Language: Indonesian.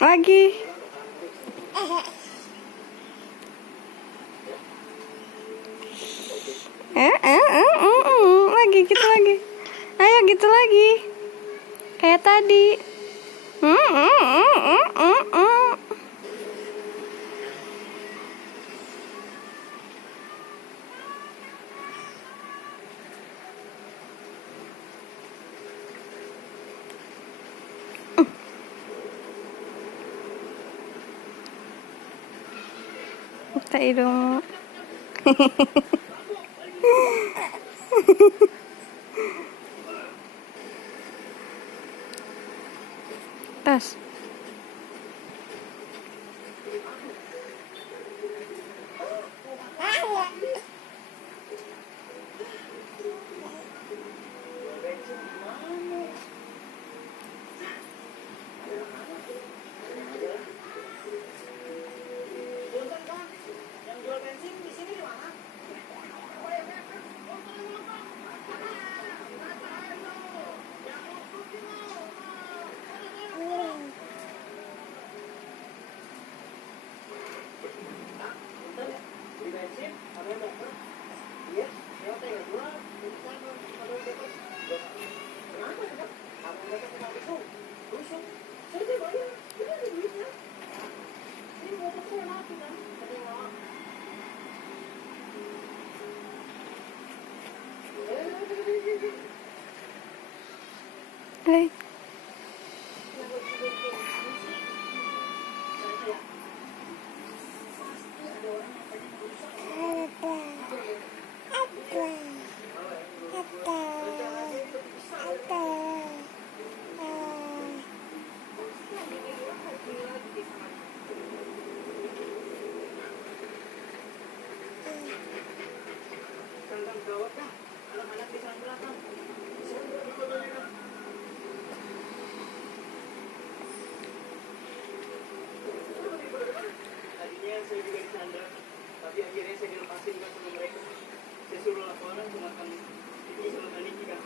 Lagi. Lagi gitu lagi. Ayo gitu lagi. Kayak tadi. Buka hidung. Tas. Hey. Saya juga disandra, tapi akhirnya saya dilepasin kan sama mereka. Saya suruh laporan cuma kan itu sama Niki kan.